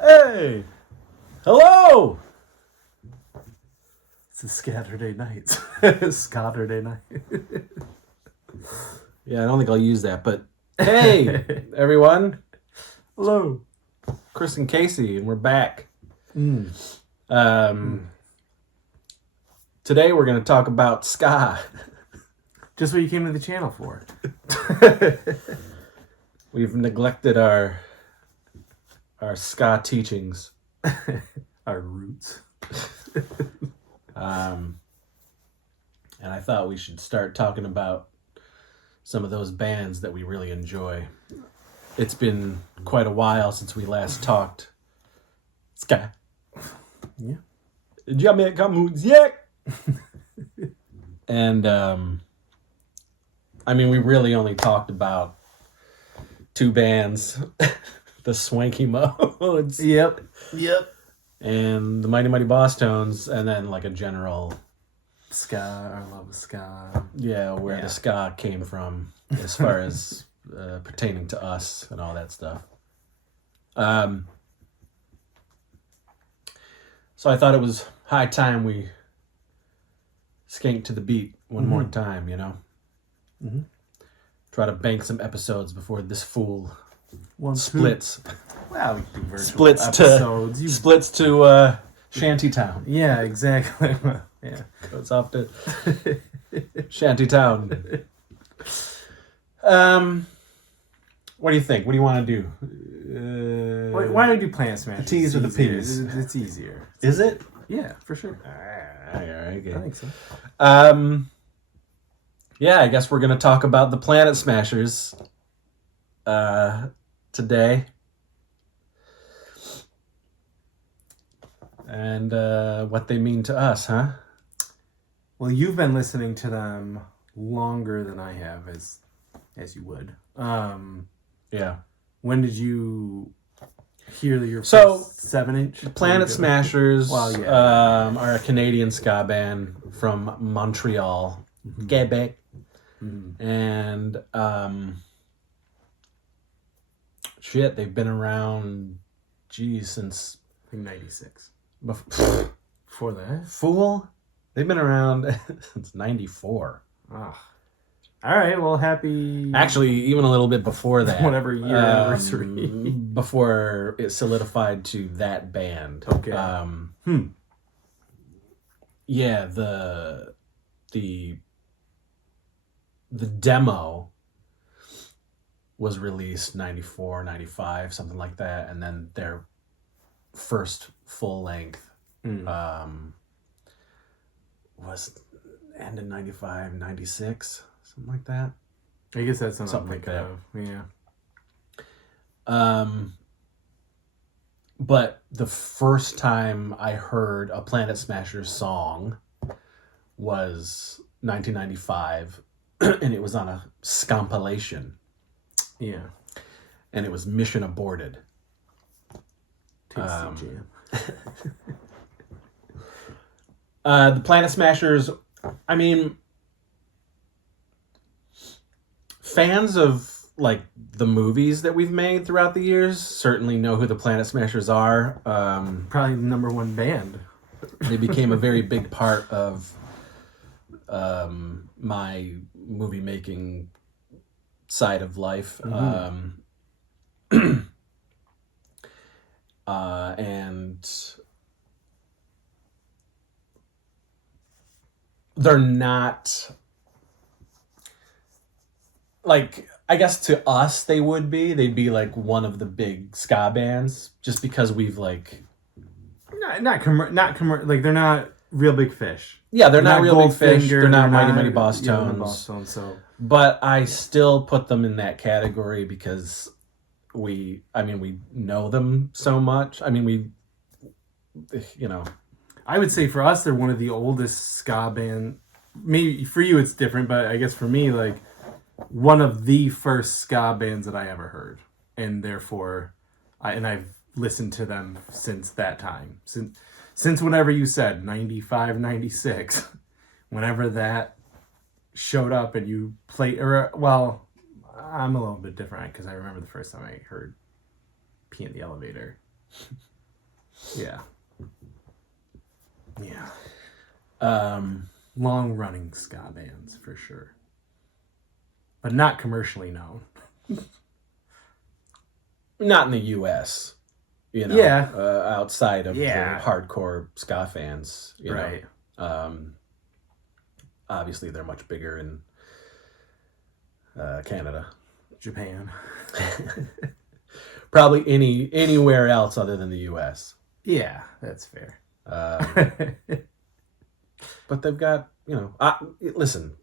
Hey! Hello! It's a Scatterday night. Scatterday night. Yeah, I don't think I'll use that, but hey, everyone. Hello. Chris and Casey, and we're back. Today we're going to talk about ska. Just what you came to the channel for. We've neglected our ska teachings. Our roots. And I thought we should start talking about some of those bands that we really enjoy. It's been quite a while since we last talked ska. Yeah. Jamaica music. And I mean, we really only talked about two bands, the Swanky Modes. Yep. And the Mighty Mighty Boss Tones, and then like a general ska, our love of ska. Yeah, where the ska came from as far as pertaining to us and all that stuff. So I thought it was high time we skanked to the beat one more time, you know? Mm-hmm. Try to bank some episodes before this fool splits. Well, we can do virtual episodes. Splits to Shantytown. Yeah, exactly. Yeah. Goes off to Shantytown. What do you think? What do you want to do? Why don't you do Planet Smash? The T's or the P's? It's easier. Is it? Yeah, for sure. All right, okay. I think so. Yeah, I guess we're going to talk about the Planet Smashers today. And what they mean to us, huh? Well, you've been listening to them longer than I have, as you would. Yeah. When did you hear your first 7-inch? Planet Smashers Well, yeah. Are a Canadian ska band from Montreal, Quebec. Mm-hmm. And they've been around, since I think 96. Before that? Fool? They've been around since 94. Oh. All right, well, happy... Actually, even a little bit before that. Whatever year anniversary. Before it solidified to that band. Okay. Yeah, the demo was released 94, 95, something like that. And then their first full length was end in 95, 96, something like that. I guess that's something like that. Yeah. But the first time I heard a Planet Smashers song was 1995, and it was on a scompilation. Yeah. And it was Mission Aborted. Tasty jam. The Planet Smashers, I mean, fans of like the movies that we've made throughout the years certainly know who the Planet Smashers are. Probably the number one band. They became a very big part of my movie making side of life. And they're not, like, I guess to us they'd be like one of the big ska bands, just because we've like like they're not Real Big Fish. Yeah, they're not Real Big Fish. They're not Mighty Mighty Boss Tones. So, but I still put them in that category because we know them so much. I mean, I would say for us, they're one of the oldest ska band. Maybe for you it's different, but I guess for me, like, one of the first ska bands that I ever heard, and therefore, I've listened to them since that time. Since whenever you said 95, 96, whenever that showed up and you played, or well, I'm a little bit different because I remember the first time I heard Pee in the Elevator. Yeah. Yeah. Long-running ska bands, for sure. But not commercially known. Not in the U.S., Yeah. outside of the hardcore ska fans, right. Obviously, they're much bigger in Canada. Japan. Probably anywhere else other than the U.S. Yeah, that's fair. But they've got, listen,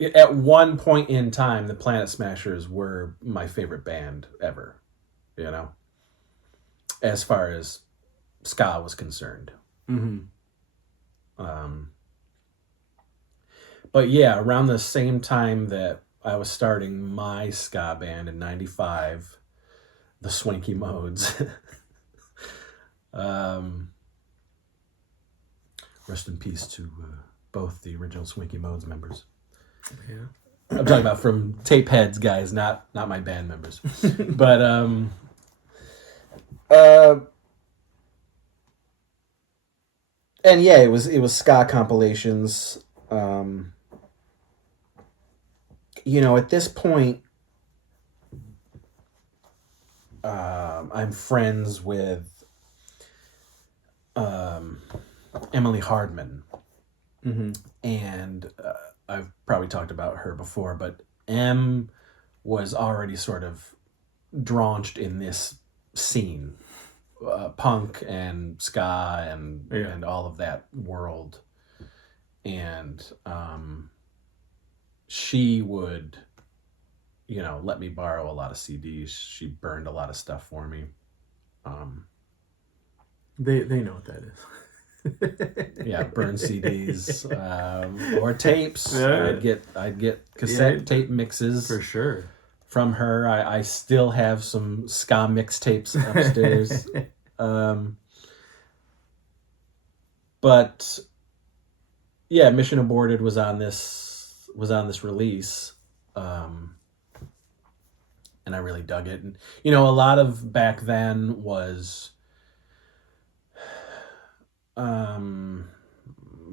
at one point in time, the Planet Smashers were my favorite band ever, as far as ska was concerned. Mm-hmm. But yeah, around the same time that I was starting my ska band in '95, the Swanky Modes. Rest in peace to both the original Swanky Modes members. Yeah. I'm talking about from tape heads guys, not my band members. But and yeah, it was ska compilations. At this point, I'm friends with Emily Hardman. Mm-hmm. And I've probably talked about her before, but Em was already sort of drenched in this scene, punk and ska and all of that world. And she would, let me borrow a lot of CDs. She burned a lot of stuff for me. They know what that is. Yeah, burn CDs or tapes. Yeah. I'd get cassette tape mixes for sure from her. I still have some ska mixtapes upstairs. But yeah, Mission Aborted was on this release, and I really dug it. And a lot of back then was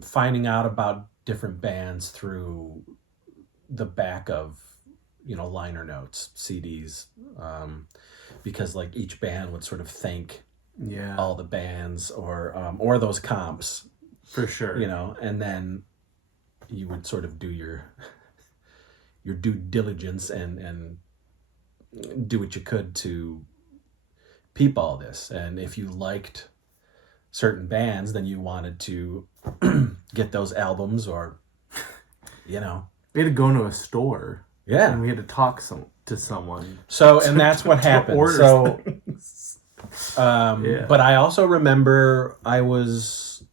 finding out about different bands through the back of liner notes, CDs, because like each band would sort of thank all the bands or those comps for sure, and then you would sort of do your due diligence and do what you could to peep all this. And if you liked certain bands, then you wanted to get those albums, or we had to go into a store, and we had to talk to someone, and that's what happened. But I also remember I was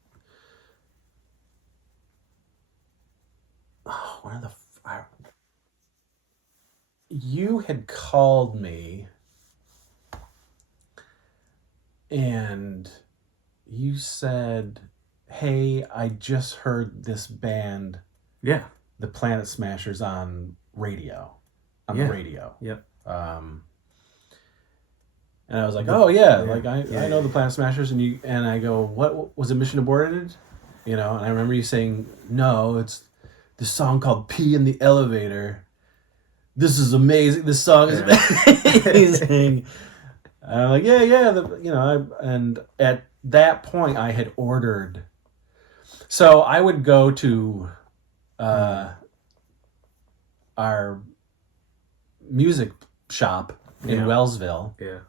you had called me and you said, "Hey, I just heard this band, the Planet Smashers, on the radio." Yep. And I was like, "Oh yeah, I know the Planet Smashers." And I go, "What was it? Mission Aborted?" And I remember you saying, "No, it's this song called Pee in the Elevator. This is amazing. This song is amazing." And I'm like, and at that point I had ordered. So I would go to our music shop in Wellsville. Yeah.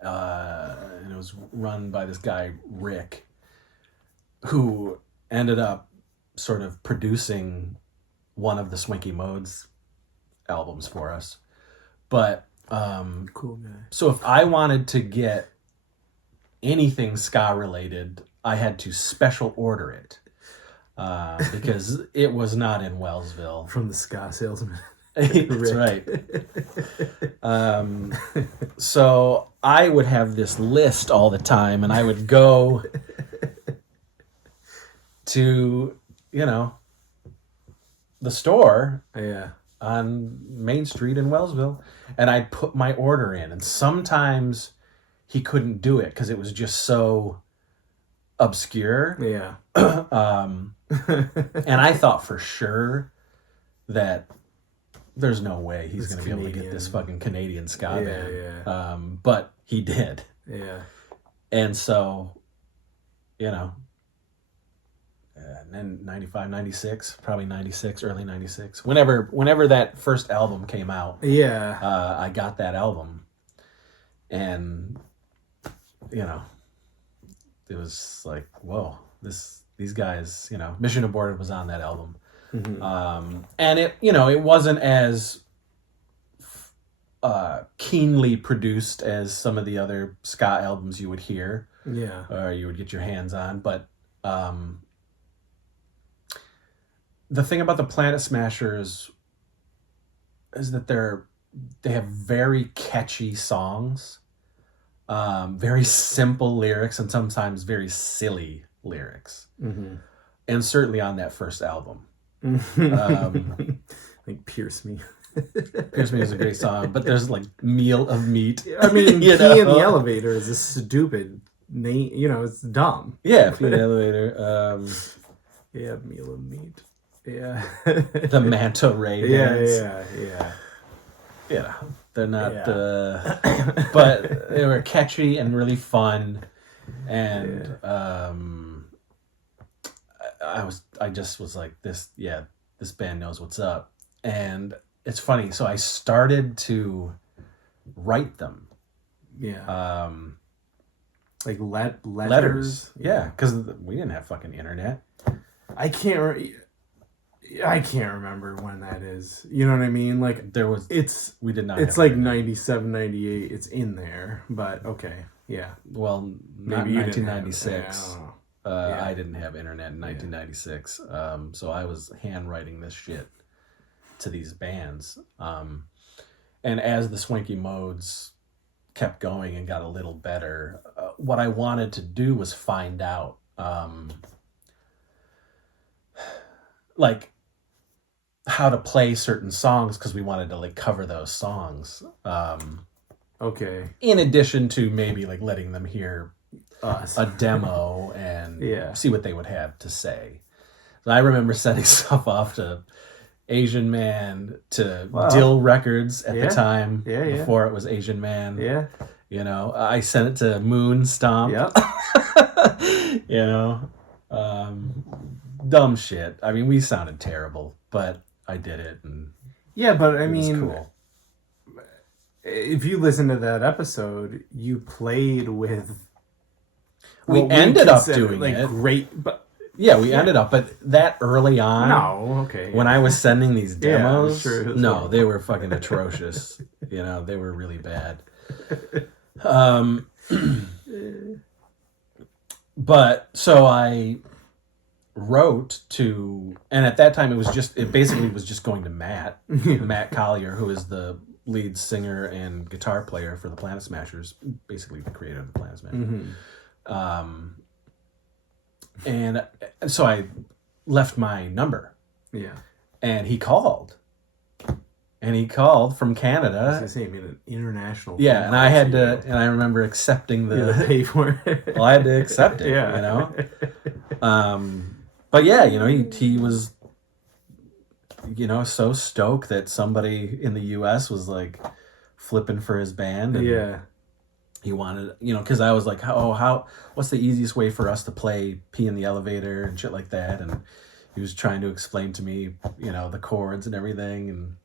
And it was run by this guy, Rick, who ended up sort of producing one of the Swanky Modes albums for us. But cool guy. So if I wanted to get anything ska related, I had to special order it because it was not in Wellsville. From the ska salesman. That's right. So I would have this list all the time, and I would go to, the store. Yeah. on Main Street in Wellsville, and I'd put my order in, and sometimes he couldn't do it because it was just so obscure. Yeah. And I thought for sure that there's no way he's going to be able to get this fucking Canadian ska band. Yeah. But he did. Yeah. And so, you know, and then 95, 96, probably 96, early 96. Whenever that first album came out, Yeah. I got that album. And, you know, it was like, whoa, these guys, you know, Mission Aborted was on that album. Mm-hmm. And it, you know, it wasn't as keenly produced as some of the other ska albums you would hear. Yeah. Or you would get your hands on. But the thing about the Planet Smashers is that they have very catchy songs, very simple lyrics, and sometimes very silly lyrics. Mm-hmm. And certainly on that first album. Like Pierce Me. Pierce Me is a great song, but there's like Meal of Meat. I mean, Pee You know? in the Elevator is a stupid name. You know, it's dumb. Yeah, Pee in the Elevator. Yeah, Meal of Meat. Yeah. The Manta Ray dance. Yeah. You know, they're not, but they were catchy and really fun. And I just was like, this band knows what's up. And it's funny. So I started to write them. Yeah. Like Letters. Yeah. Because we didn't have fucking internet. I can't remember when that is. You know what I mean? Like we did not. It's like 97, 98. It's in there, but okay. Yeah. Well, not maybe 1996. Yeah. I didn't have internet in 1996. So I was handwriting this shit to these bands. And as the Swanky Modes kept going and got a little better, what I wanted to do was find out, like, how to play certain songs, because we wanted to like cover those songs. Okay. In addition to maybe like letting them hear a demo and see what they would have to say. So I remember sending stuff off to Asian Man, to Dill Records at the time, before it was Asian Man. Yeah. You know, I sent it to Moon Stomp. Yep. You know, dumb shit. I mean, we sounded terrible, but I did it, and but it was cool. If you listen to that episode, you played with. We ended up doing like it. Great, but we ended up, but that early on. No, okay. When I was sending these demos, sure they were fucking atrocious. You know, they were really bad. But so I wrote to, and at that time it basically was just going to Matt Collier, who is the lead singer and guitar player for the Planet Smashers, basically the creator of the Planet Smashers. Mm-hmm. And so I left my number. Yeah. And he called. And he called from Canada. I was gonna say, I mean, an international. Yeah, and I had to, and I remember accepting the pay for it. Well, I had to accept it. Yeah. You know. But yeah, you know, he was, you know, so stoked that somebody in the U.S. was like flipping for his band. And he wanted, you know, because I was like, what's the easiest way for us to play Pee in the Elevator and shit like that? And he was trying to explain to me, you know, the chords and everything. And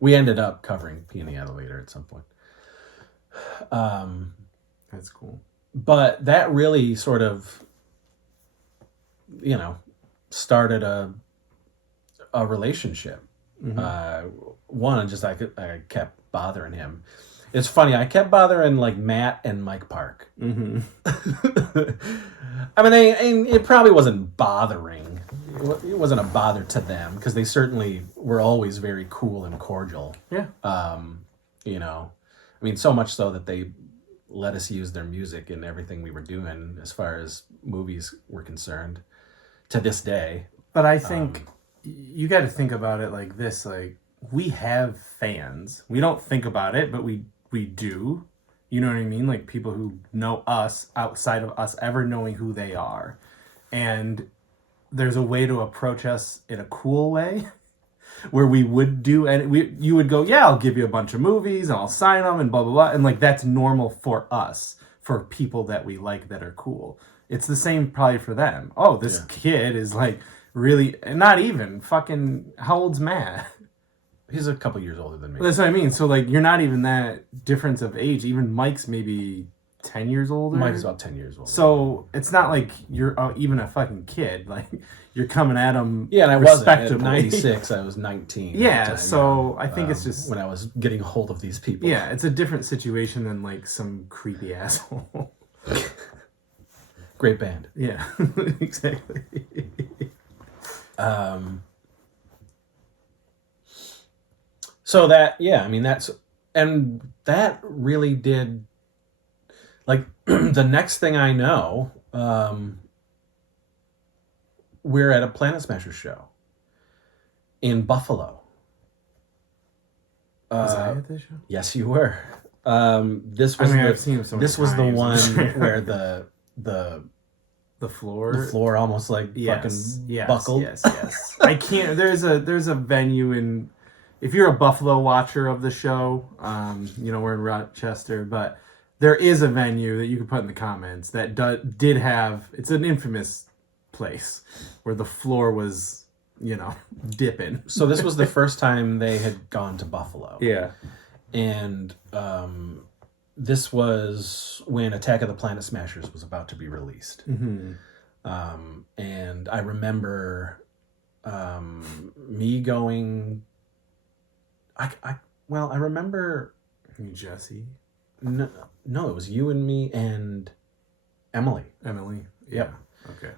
we ended up covering Pee in the Elevator at some point. That's cool. But that really sort of, you know, started a relationship. Mm-hmm. One, just I kept bothering him. It's funny, I kept bothering like Matt and Mike Park. Mm-hmm. I mean, it probably wasn't bothering. It wasn't a bother to them, because they certainly were always very cool and cordial. Yeah. You know, I mean, so much so that they let us use their music in everything we were doing as far as movies were concerned, to this day. But I think you got to think about it like this, like, we have fans. We don't think about it, but we do. You know what I mean? Like people who know us outside of us ever knowing who they are. And there's a way to approach us in a cool way where we would do, and you would go, yeah, I'll give you a bunch of movies and I'll sign them and blah blah blah, and like that's normal for us, for people that we like that are cool. It's the same probably for them. Oh, this kid is like really, not even fucking, how old's Matt? He's a couple years older than me. That's what I mean. So like you're not even that difference of age. Even Mike's maybe 10 years older. Mike's about 10 years older. So it's not like you're even a fucking kid. Like you're coming at him. Yeah, and I wasn't. At 96, I was 19. Yeah, so I think it's just when I was getting a hold of these people. Yeah, it's a different situation than like some creepy asshole. Great band. Yeah, exactly. So that, yeah, I mean, that really did, like, the next thing I know, we're at a Planet Smashers show in Buffalo. Was I at this show? Yes, you were. This was I've seen him so many this was the times. one where the floor almost like fucking buckled. Yes. I can't. There's a venue in. If you're a Buffalo watcher of the show, we're in Rochester, but there is a venue that you can put in the comments that did have. It's an infamous place where the floor was, dipping. So this was the first time they had gone to Buffalo. Yeah, and this was when Attack of the Planet Smashers was about to be released. Mm-hmm. And I remember me going. I remember Jesse. No, it was you and me and Emily. Emily. Yep. Okay.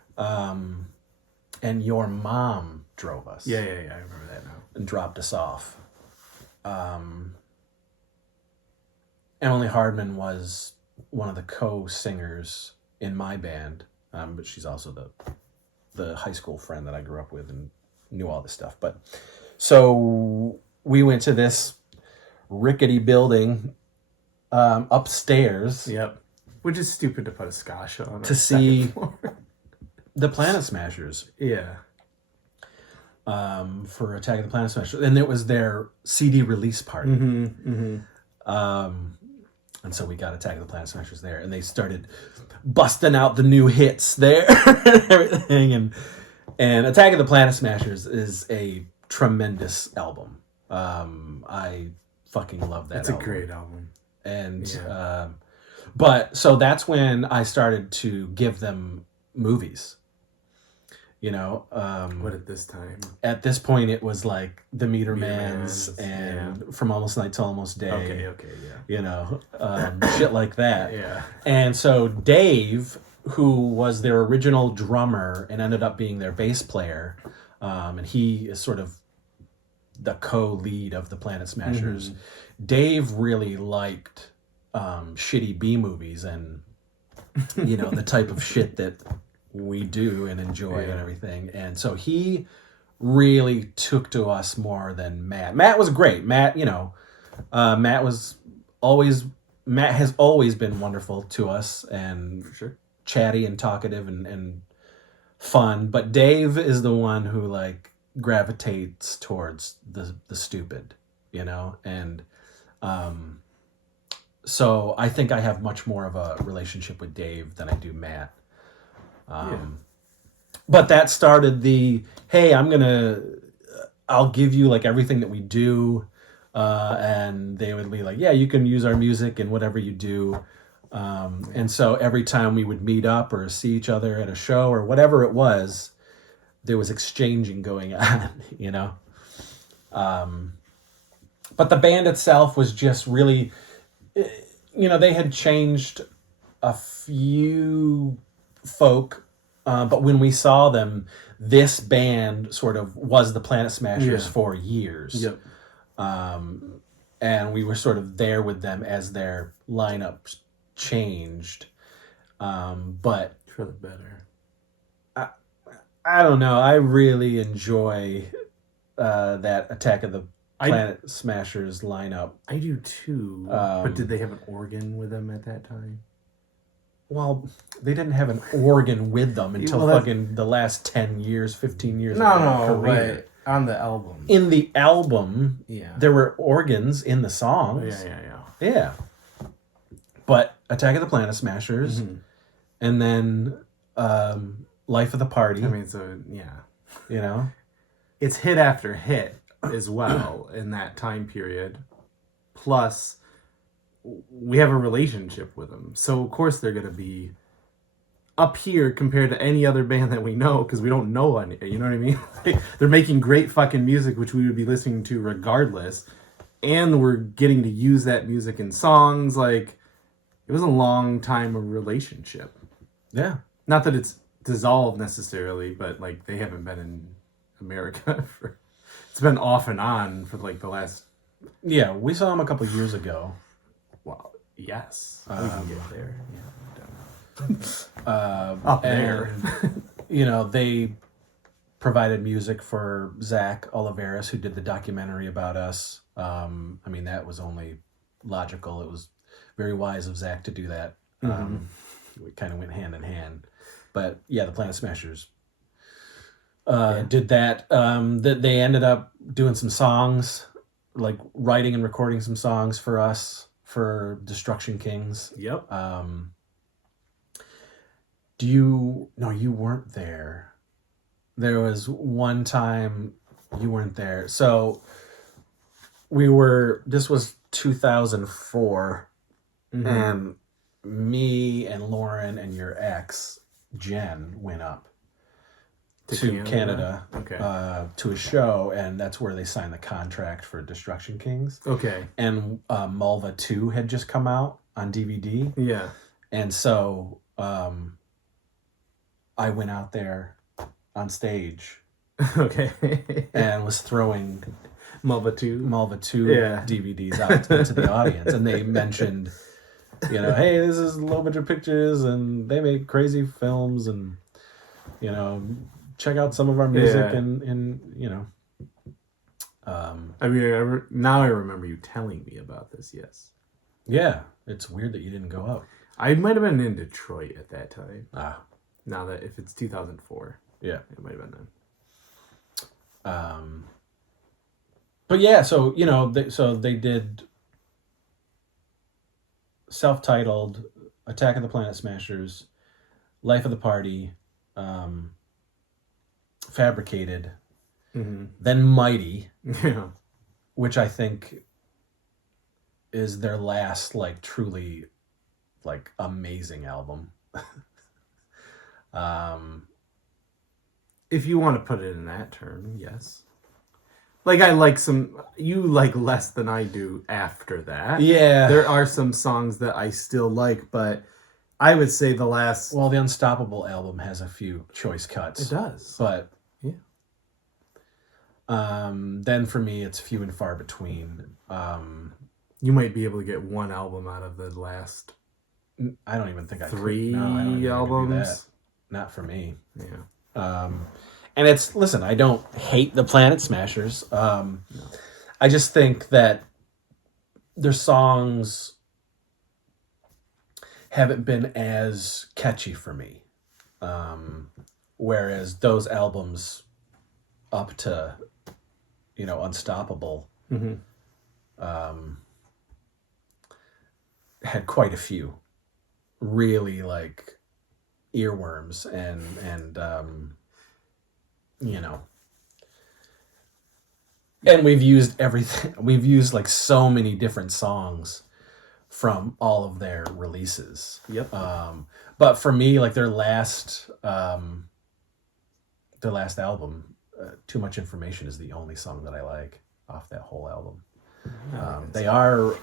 And your mom drove us. Yeah. I remember that now. And dropped us off. Emily Hardman was one of the co-singers in my band, but she's also the high school friend that I grew up with and knew all this stuff. But so we went to this rickety building upstairs. Yep. Which is stupid to put a ska show on to see the Planet Smashers. Yeah. For Attack of the Planet Smashers. And it was their CD release party. Mm-hmm. Mm-hmm. And so we got Attack of the Planet Smashers there. And they started busting out the new hits there and everything. And Attack of the Planet Smashers is a tremendous album. I fucking love that album. It's a great album. And but so that's when I started to give them movies. What at this time? At this point, it was like The Meter Mans and From Almost Night to Almost Day. Okay, yeah. Shit like that. Yeah. And so Dave, who was their original drummer and ended up being their bass player, and he is sort of the co-lead of the Planet Smashers. Mm-hmm. Dave really liked shitty B movies and the type of shit that we do and enjoy and everything. And so he really took to us more than Matt. Matt was great. Matt has always been wonderful to us and for sure, chatty and talkative and fun. But Dave is the one who like gravitates towards the stupid, and so I think I have much more of a relationship with Dave than I do Matt. But that started hey, I'll give you like everything that we do, and they would be like, yeah, you can use our music and whatever you do. And so every time we would meet up or see each other at a show or whatever it was, there was exchanging going on, But the band itself was just really, they had changed a few folk, but when we saw them, this band sort of was the Planet Smashers for years. Yep. And we were sort of there with them as their lineup changed. But for the better. I don't know. I really enjoy that Attack of the Planet Smashers lineup. I do too. But did they have an organ with them at that time? Well, they didn't have an organ with them until fucking the last 10 years, 15 years of their career. But on the album. In the album, Yeah. there were organs in the songs. Yeah. But Attack of the Planet Smashers, and then Life of the Party. I mean, so, yeah. You know? It's hit after hit as well in that time period. Plus, we have a relationship with them. So, of course, they're going to be up here compared to any other band that we know because we don't know any. You know what I mean? They're making great fucking music, which we would be listening to regardless. And we're getting to use that music in songs. Like, it was a long time of relationship. Yeah. Not that it's dissolved necessarily, but, like, they haven't been in America for... It's been off and on for, like, the last... Yeah, we saw them a couple years ago. Well, yes. We can get there. Yeah, up there. And, you know, they provided music for Zach Oliveras, who did the documentary about us. I mean, that was only logical. It was very wise of Zach to do that. We kind of went hand in hand. But yeah, the Planet Smashers did that. They ended up doing some songs, like writing and recording some songs for us for Destruction Kings. Yep. No, you weren't there. There was one time you weren't there. So this was 2004, and me and Lauren and your ex, Jen, went up to Canada okay. To a show, and that's where they signed the contract for Destruction Kings. Okay. And Malva 2 had just come out on DVD. Yeah. And so I went out there on stage. Okay. And was throwing Malva 2 DVDs out into the audience. And they mentioned, you know, hey, this is Low Budget Pictures, and they make crazy films, and, you know, check out some of our music, and you know. I mean, now I remember you telling me about this, yes. Yeah, it's weird that you didn't go out. I might have been in Detroit at that time. Now that if it's 2004. Yeah. It might have been then. But yeah, so, you know, they did self-titled Attack of the Planet Smashers, Life of the Party, Fabricated, then Mighty, which I think is their last, like, truly, like, amazing album. If you want to put it in that term, yes. Like, I like you like less than I do after that. Yeah. There are some songs that I still like, but I would say the last... Well, the Unstoppable album has a few choice cuts. It does. But... Yeah. Then for me, it's few and far between. You might be able to get one album out of the last... I don't even think I could. Three no, I don't even albums? do that. Not for me. Yeah. And listen, I don't hate the Planet Smashers. No. I just think that their songs haven't been as catchy for me. Whereas those albums up to, you know, Unstoppable, had quite a few really, like, earworms and you know, and we've used everything. We've used, like, so many different songs from all of their releases. Yep. But for me, like, their last album, Too Much Information, is the only song that I like off that whole album. They are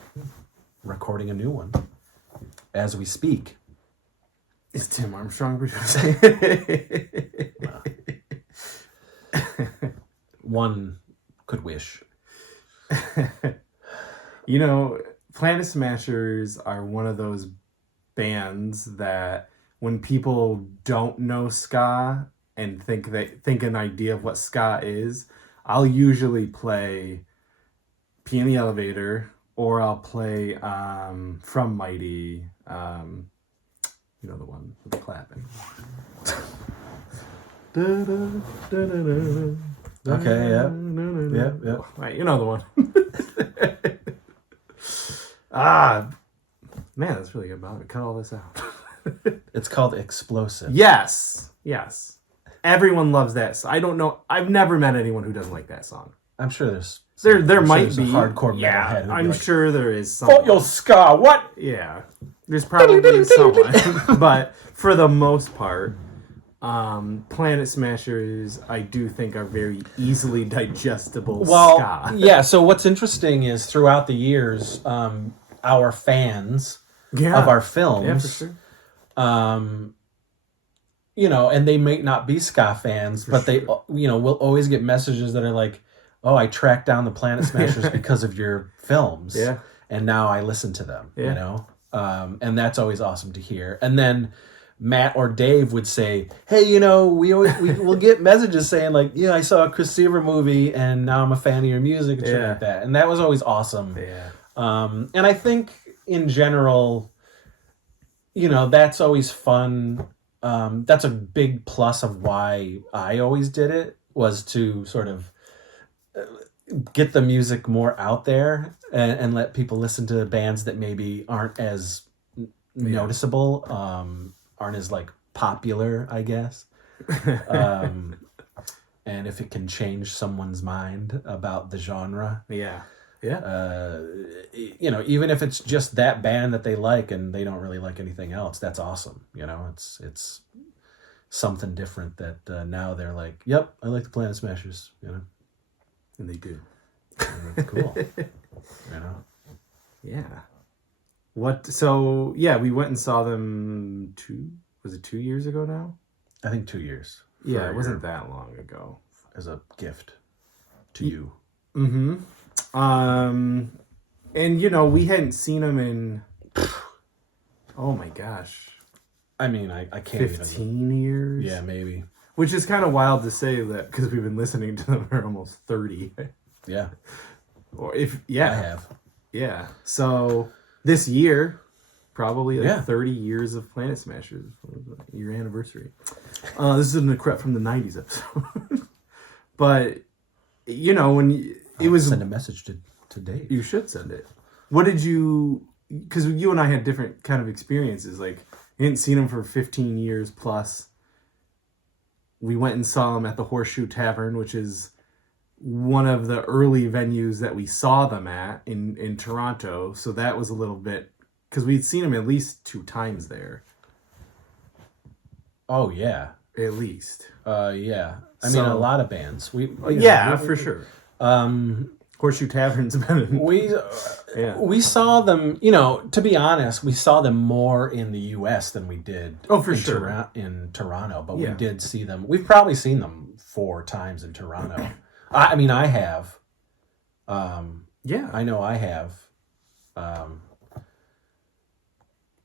recording a new one as we speak. Is Tim Armstrong producing? One could wish. You know, Planet Smashers are one of those bands that when people don't know ska and think an idea of what ska is, I'll usually play Pee in the Elevator, or I'll play From Mighty. You know the one with the clapping. Okay, yep. Right, you know the one. Man, that's really good, Bob. Cut all this out. It's called Explosive. Yes. Everyone loves that. I don't know. I've never met anyone who doesn't like that song. I'm sure there's There might be a hardcore metalhead. Who'd be I'm like, sure there is someone. "Fuck your ska, what?" Yeah, there's probably someone, but for the most part, Planet Smashers, I do think are very easily digestible ska. Yeah. So what's interesting is throughout the years, our fans of our films, for sure. you know, and they may not be ska fans, but they, you know, will always get messages that are like, "Oh, I tracked down the Planet Smashers because of your films, and now I listen to them." You know, and that's always awesome to hear. And then Matt or Dave would say, "Hey, you know, we'll get messages saying like, yeah, I saw a Chris Seaver movie, and now I'm a fan of your music and shit like that." And that was always awesome. Yeah. And I think in general, you know, that's always fun. That's a big plus of why I always did it, was to sort of get the music more out there and let people listen to bands that maybe aren't as noticeable, aren't as like popular, I guess. And if it can change someone's mind about the genre, you know, even if it's just that band that they like and they don't really like anything else, that's awesome. You know, it's something different that now they're like, "Yep, I like the Planet Smashers," you know, And they do. and that's cool. You know, Yeah. So we went and saw them 2 years ago now? I think 2 years. Yeah, it wasn't that long ago. As a gift to you. Mm-hmm. And you know, we hadn't seen them in, oh my gosh, I mean, I can't 15 years? Yeah, maybe. Which is kind of wild to say that, because we've been listening to them for almost 30. Yeah. Or if, I have. Yeah. So this year, probably 30 years of Planet Smashers, your anniversary. This is a crap from the 90s episode. But, you know, when it was... Send a message to Dave. You should send it. What did you... Because you and I had different kind of experiences. Like, I hadn't seen them for 15 years plus. We went and saw them at the Horseshoe Tavern, which is one of the early venues that we saw them at in Toronto. So that was a little bit... Because we'd seen them at least 2 times there. Oh, yeah. At least. Yeah. I mean, a lot of bands. For sure. Horseshoe Tavern's been... We saw them, you know, to be honest, we saw them more in the U.S. than we did in Toronto. But we did see them. We've probably seen them 4 times in Toronto. I mean, I have. I know I have.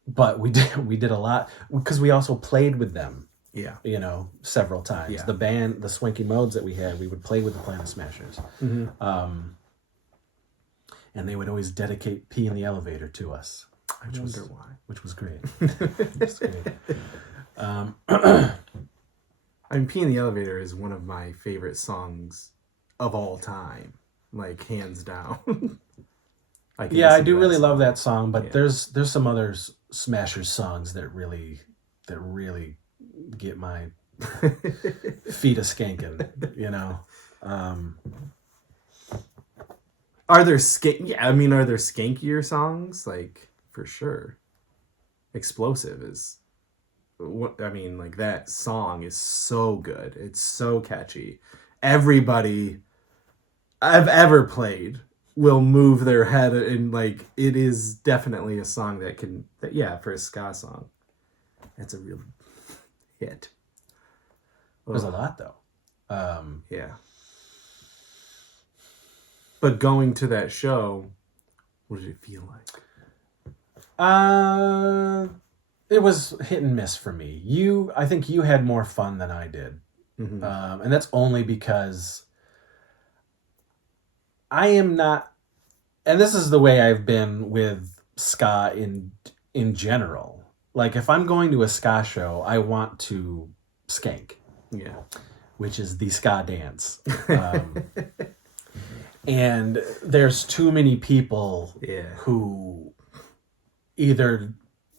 But we did a lot because we also played with them. Yeah. You know, several times. Yeah. The band, the Swanky Modes that we had, we would play with the Planet Smashers. Mm-hmm. And they would always dedicate Pee in the Elevator to us. I wonder why. Which was great. It's great. I mean, Pee in the Elevator is one of my favorite songs of all time. Like, hands down. I do really love that song, but there's some other Smashers songs that really get my feet a skanking, you know. Are there skankier songs? Like, for sure. Explosive is what I mean, like, that song is so good. It's so catchy. Everybody I've ever played will move their head, and like, it is definitely a song for a ska song, that's a real hit. There's a lot though. But going to that show, what did it feel like? It was hit and miss for me. I think you had more fun than I did. Mm-hmm. And that's only because I am not and this is the way I've been with ska in general. Like if I'm going to a ska show, I want to skank, Yeah. which is the ska dance. And there's too many people who either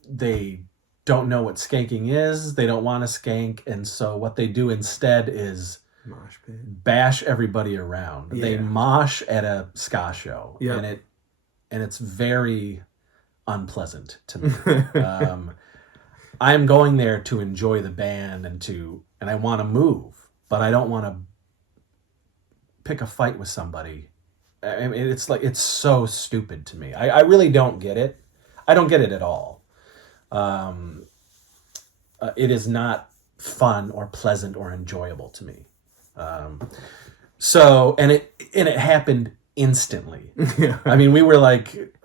they don't know what skanking is, they don't want to skank, and so what they do instead is Mosh pit. bash everybody around. Yeah. They mosh at a ska show, Yep. and it's very unpleasant to me. I'm going there to enjoy the band and I want to move, but I don't want to pick a fight with somebody. I mean, it's so stupid to me. I really don't get it. I don't get it at all. It is not fun or pleasant or enjoyable to me. So it happened instantly. Yeah. I mean, we were like,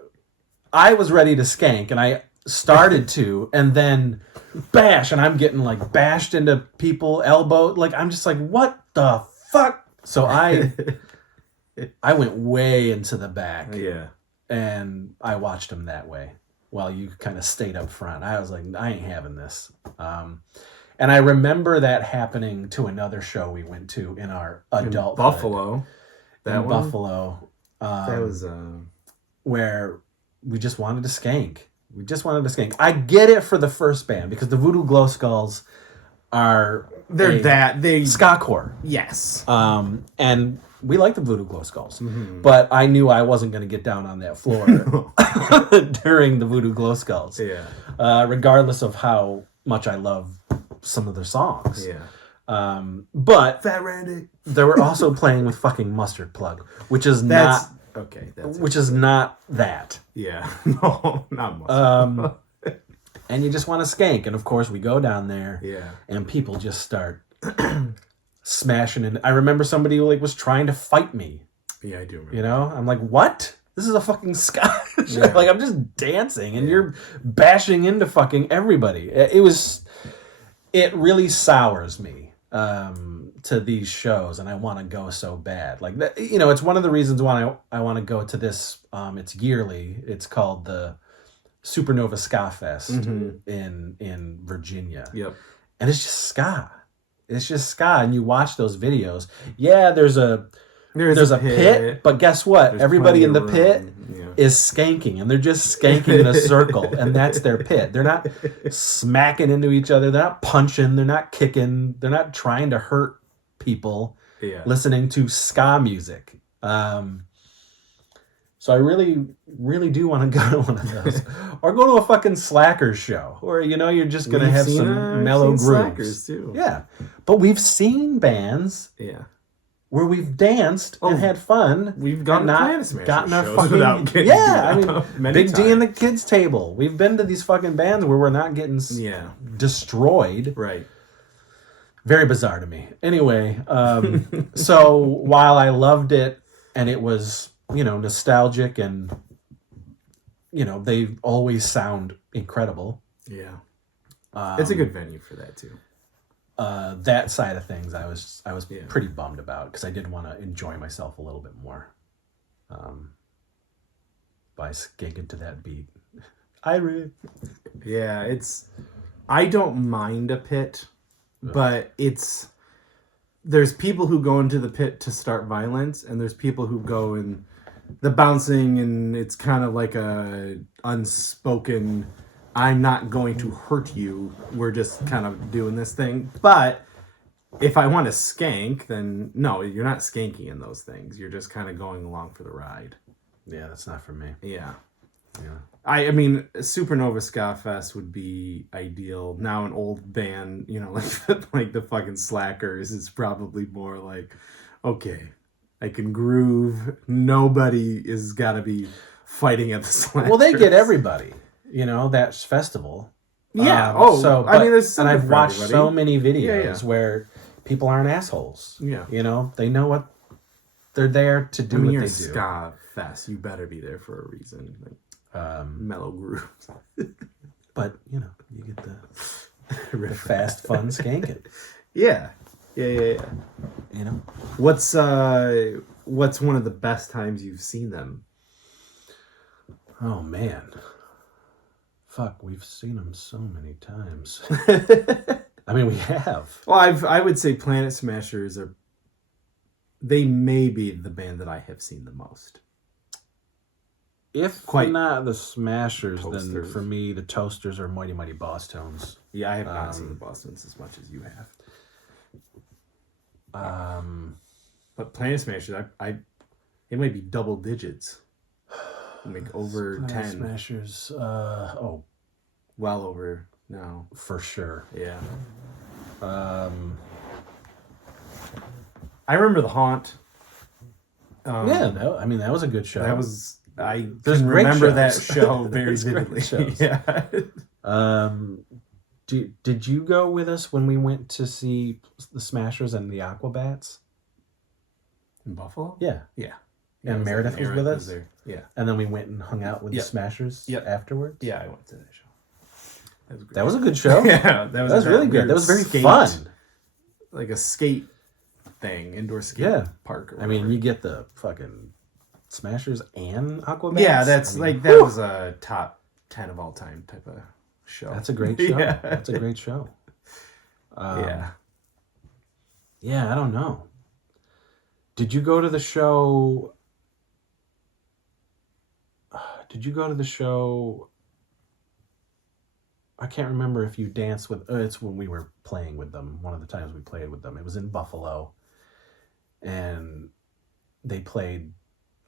I was ready to skank, and I started to, and then bash, and I'm getting like bashed into people, elbowed. Like I'm just like, what the fuck? So I went way into the back. Yeah. And I watched him that way while you kind of stayed up front. I was like, I ain't having this. And I remember that happening to another show we went to in our adult Buffalo. That one? Buffalo. That was where we just wanted to skank. We just wanted to skank. I get it for the first band because the Voodoo Glow Skulls are they ska core. Yes. And we like the Voodoo Glow Skulls, Mm-hmm. but I knew I wasn't going to get down on that floor during the Voodoo Glow Skulls. Yeah. Regardless of how much I love some of their songs. Yeah. But Fat Randy. they were also playing with fucking Mustard Plug, which is That's not okay. That's which is not that. yeah. No, not much. And you just want to skank, and of course we go down there, Yeah. and people just start smashing. And I remember somebody who like was trying to fight me. Yeah, I do remember. You know, I'm like, what? This is a fucking ska show. Yeah. Like I'm just dancing, and you're bashing into fucking everybody. It really sours me to these shows, and I want to go so bad. Like that, you know, it's one of the reasons why I want to go to this. It's yearly. It's called the Supernova Ska Fest in Virginia. Yep. And it's just ska. It's just ska, and you watch those videos. Yeah, there's a pit, but guess what? There's Everybody in the plenty of pit room. is skanking, and they're just skanking in a circle, and that's their pit. They're not smacking into each other. They're not punching. They're not kicking. They're not trying to hurt people listening to ska music. So I really, really do want to go to one of those, or go to a fucking Slackers show, where you know you're just gonna have some mellow grooves. Slackers too. Yeah, but we've seen bands where we've danced and had fun. We've gone and to not Planet Smash gotten our shows fucking without getting I mean, many Big D times. and the Kids Table. We've been to these fucking bands where we're not getting destroyed. Right. Very bizarre to me. Anyway, so while I loved it and it was, you know, nostalgic and, you know, they always sound incredible. Yeah. It's a good venue for that too. That side of things I was pretty bummed about because I did want to enjoy myself a little bit more by skanking to that beat. Yeah, I don't mind a pit, but there's people who go into the pit to start violence, and there's people who go in the bouncing, and it's kind of like a unspoken, I'm not going to hurt you, we're just kind of doing this thing. But if I want to skank, then no, you're not skanking in those things. You're just kind of going along for the ride. Yeah, that's not for me. Yeah. Yeah. I mean, Supernova Ska Fest would be ideal. Now an old band, you know, like the fucking Slackers is probably more like, okay, I can groove. Nobody is got to be fighting at the Slackers. Well, they get everybody, you know, that festival. Yeah. I mean, there's and I've for watched everybody. so many videos where people aren't assholes. Yeah. You know, they know what they're there to do. I mean, what you're they a do. Ska Fest. You better be there for a reason. Like, mellow grooves. But you know, you get the fast, fun skanking. Yeah. You know, What's one of the best times you've seen them? Oh man, fuck, we've seen them so many times. I mean, we have. Well, I would say Planet Smashers they may be the band that I have seen the most. If Quite not the Smashers, then Toasters. for me, the Toasters or Mighty Mighty Boss Tones. Yeah, I have not seen the Bostons as much as you have. But Planet Smashers, it might be double digits. Like over Planet 10. Smashers, Well over now. for sure. Yeah. I remember The Haunt. that was a good show. There's great remember that shows. show very There's great vividly. shows. Yeah. Did you go with us when we went to see the Smashers and the Aquabats? In Buffalo? Yeah. Yeah. And Meredith was with us? there. Yeah. And then we went and hung out with the Smashers afterwards? Yeah, I went to that show. That was great. That was a good show. Yeah. That was really good. That was very fun. Like a skate thing, indoor skate park. Or I mean, whatever. you get the fucking Smashers and Aquabats. Yeah, that was a top 10 of all time type of show. That's a great show. Yeah. That's a great show. Yeah, I don't know. Did you go to the show? I can't remember if you danced with. It's when we were playing with them. One of the times we played with them. It was in Buffalo, and they played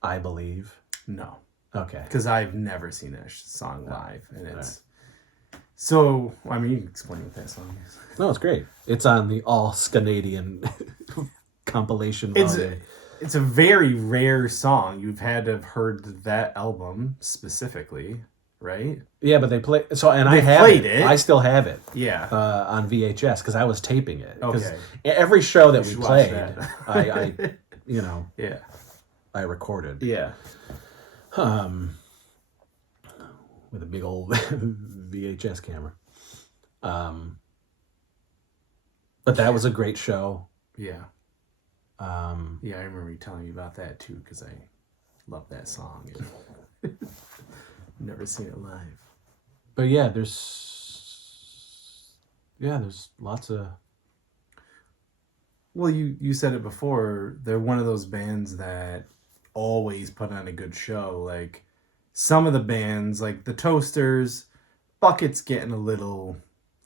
"I Believe." no, Okay. because I've never seen that song live, and it's so. I mean, you can explain what that song is. No, it's great. It's on the All Canadian compilation volume. It's a very rare song. You've had to have heard that album specifically, right? Yeah, but they play. So and They I have played it. it. I still have it. Yeah. On VHS because I was taping it. 'Cause Okay. every show that we should watch played, that. I Yeah. I recorded. Yeah. With a big old VHS camera. But that was a great show. Yeah. Yeah, I remember you telling me about that too, because I love that song. Never seen it live. But yeah, there's lots of. Well, you said it before. They're one of those bands that always put on a good show. Like some of the bands, like the Toasters, Bucket's getting a little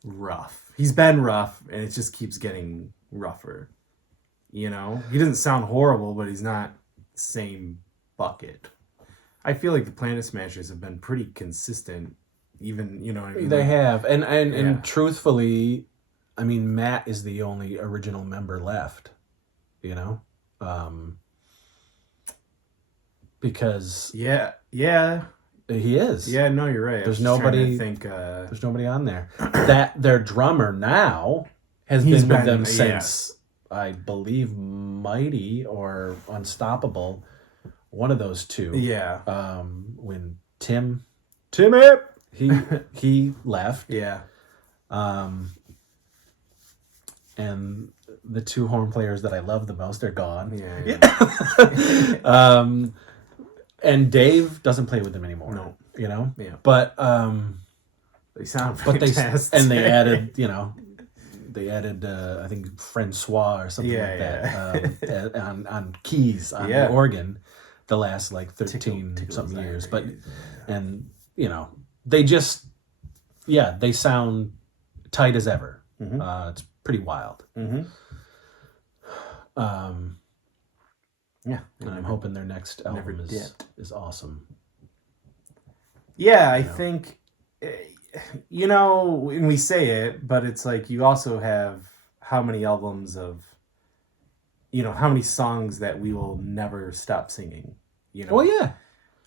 rough. He's been rough, and it just keeps getting rougher. You know, he doesn't sound horrible, but he's not the same Bucket. I feel like the Planet Smashers have been pretty consistent, even, you know what I mean? They have, and Yeah. truthfully, I mean, Matt is the only original member left. You know, because Yeah. he is. Yeah, no, you're right. There's I was just trying to nobody- think, There's nobody on there. That their drummer now has He's been with been- them yeah. since I believe Mighty or Unstoppable, one of those two. yeah. When Timmy he left. Yeah. And the two horn players that I love the most are gone. Yeah. And Dave doesn't play with them anymore. No. You know? Yeah. But They sound but fantastic. they added, I think Francois or something like that on keys on the organ the last like 13 something years. But and they just they sound tight as ever. Mm-hmm. It's pretty wild. Mm-hmm. Yeah. And I'm hoping their next album is awesome. Yeah, I think, and we say it, but it's like you also have how many albums of, how many songs that we will never stop singing. Well, yeah.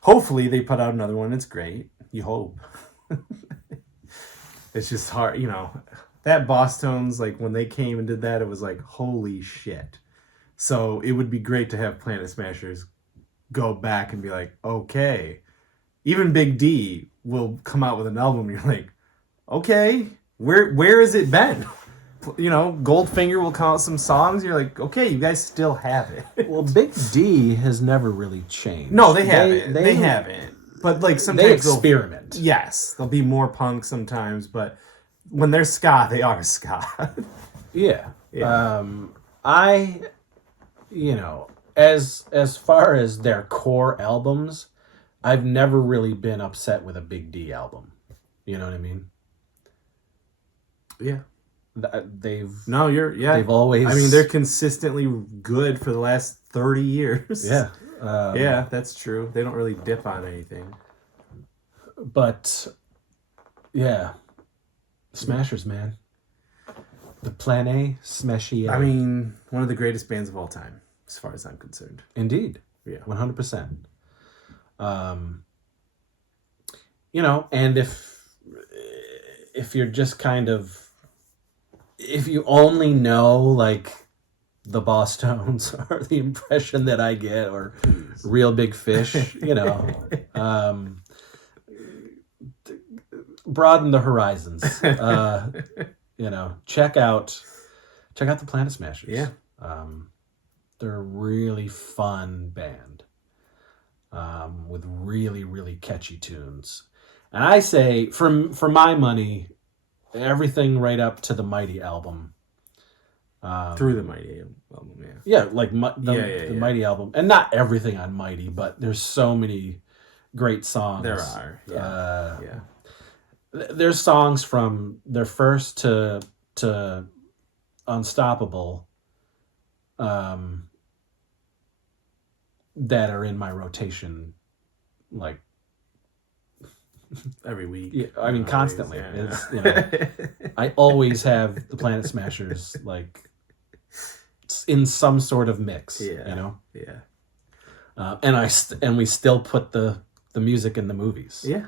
Hopefully they put out another one. It's great. You hope. It's just hard, that Boss Tones, like when they came and did that, it was like, holy shit. So it would be great to have Planet Smashers go back and be like, okay. Even Big D will come out with an album. You're like, okay, where has it been? Goldfinger will come out some songs. You're like, okay, you guys still have it. Well, Big D has never really changed. No, they haven't. They haven't. But like they sometimes experiment. Yes, they'll be more punk sometimes, but when they're ska, they are ska. Yeah. Yeah. I, as far as their core albums, I've never really been upset with a Big D album. You know what I mean? Yeah. They've They've always. I mean, they're consistently good for the last 30 years. Yeah. Yeah, that's true. They don't really dip on anything. But yeah, Smashers, man. The Plan A, Smashy A. I mean, one of the greatest bands of all time, as far as I'm concerned. Indeed. Yeah. 100%. And if you're just kind of, if you only know like the Boss Tones or the impression that I get or Real Big Fish, broaden the horizons. Check out the Planet Smashers. Yeah. They're a really fun band with really, really catchy tunes. And I say, for my money, everything right up to the Mighty album. Through the Mighty album, yeah. Yeah, like the Mighty album. And not everything on Mighty, but there's so many great songs. There are, yeah. There's songs from their first to Unstoppable that are in my rotation, like every week. Yeah, I mean, constantly. Yeah. I always have the Planet Smashers like in some sort of mix. Yeah. Yeah. And we still put the music in the movies. Yeah.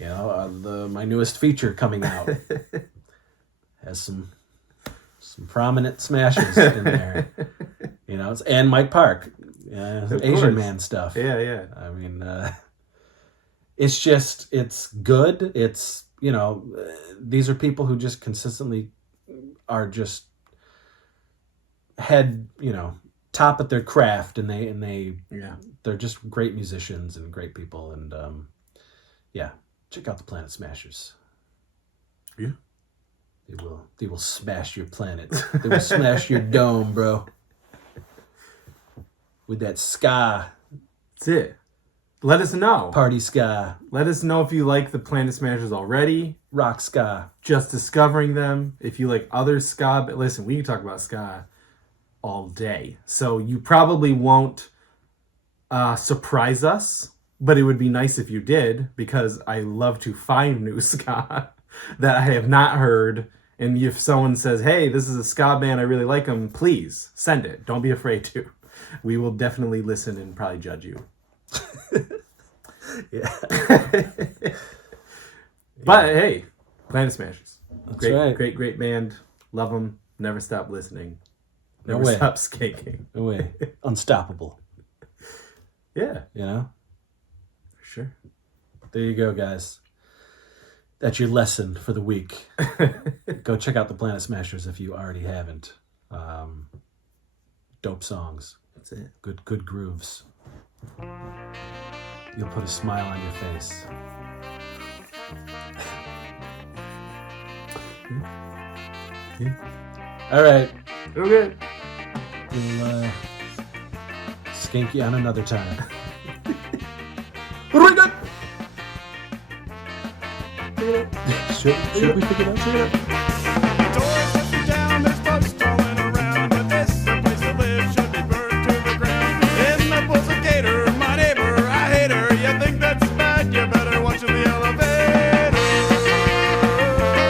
My newest feature coming out has some prominent Smashers in there. And Mike Park, Asian Man stuff. Yeah. I mean, it's good. It's, these are people who just consistently are just top at their craft, and they're just great musicians and great people. And, check out the Planet Smashers. Yeah. They will smash your planet. They will smash your dome, bro. With that ska. That's it. Let us know. Party ska. Let us know if you like the Planet Smashers already. Rock ska. Just discovering them. If you like other ska. But listen, we can talk about ska all day. So you probably won't surprise us. But it would be nice if you did, because I love to find new ska that I have not heard. And if someone says, hey, this is a ska band, I really like them, please send it. Don't be afraid to. We will definitely listen and probably judge you. Yeah. But hey, Planet Smashers. That's right. Great band. Love them. Never stop listening. No Never way. stop skanking. No way. Unstoppable. Yeah. Sure. There you go, guys. That's your lesson for the week. Go check out the Planet Smashers if you already haven't. Dope songs. That's it. Good grooves. You'll put a smile on your face. All right. Okay. We'll skank you on another time. What do we got? Should we pick it up?